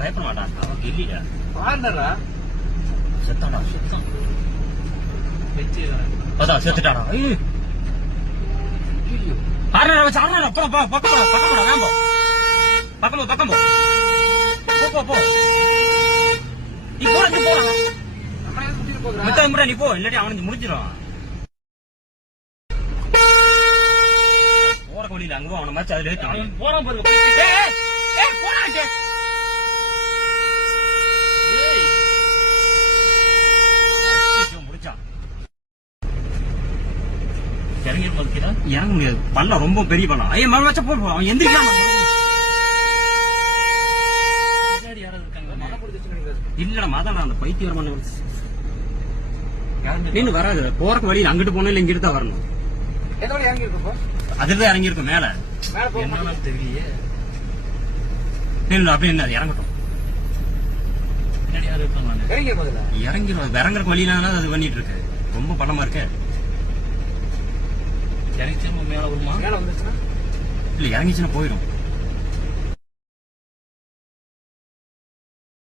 பயப்பட மாட்டான். அவன் கில்லிடா. பாருடா. செத்தாடா, செத்தான். வெச்சு அதான் செத்துட்டாடா. ஐயோ. ஆறடா வச்சு ஆறடா. போ போ பக்கம் போ. பக்கம் போ. வேம்போ. பக்கம் போ, பக்கம் போ. போ போ போ. நீ போடா, நீ போடா. நம்ம ஏன் சுத்திட்டு போறா? மத்த முறை நீ போ. இல்லாட்டி அவனுக்கு முடிஞ்சிரும். போற வழியில அங்க அவன மச்சி அதுல ஏத்தி. அவன் போறான் பாருங்க. ஏய் ஏய் போடா டே. ஏய். அடிச்சு முடிச்சான். இறங்கி போறதுடா. இறங்க முடியாது. பல்ல ரொம்ப பெரிய பல்லம். ஐய மர வச்ச போ. அவன் எந்திரிக்காம. பின்னாடி யாராவது இருக்காங்க? மன புடிச்சிட்டு இல்லடா மாதாடா அந்த பைத்தியம் வர மாட்டேங்குது. நீ வராது. போறக்கு வழியில அங்கிட்டு போனா இல்ல இங்கிட்டு தான் வரணும். எந்த வழி இறங்கி இருக்கோம்? அதுதான் இறங்கி இருக்கும் மேல. மேல போக என்னன்னு தெரியலையே. இல்ல அப்படி என்ன இறங்கட்டும். பின்னாடி யாரும் இருக்காங்க? இறங்கி இருக்கோம்ல. இறங்கிடும். இறங்குறக்கு வழியில அது பண்ணிட்டு இருக்கு. ரொம்ப பள்ளமா இருக்கு. இறங்கிச்சு மேல வருமா? மேல வந்துச்சுன்னா இல்ல இறங்கிச்சுன்னா போயிடும்.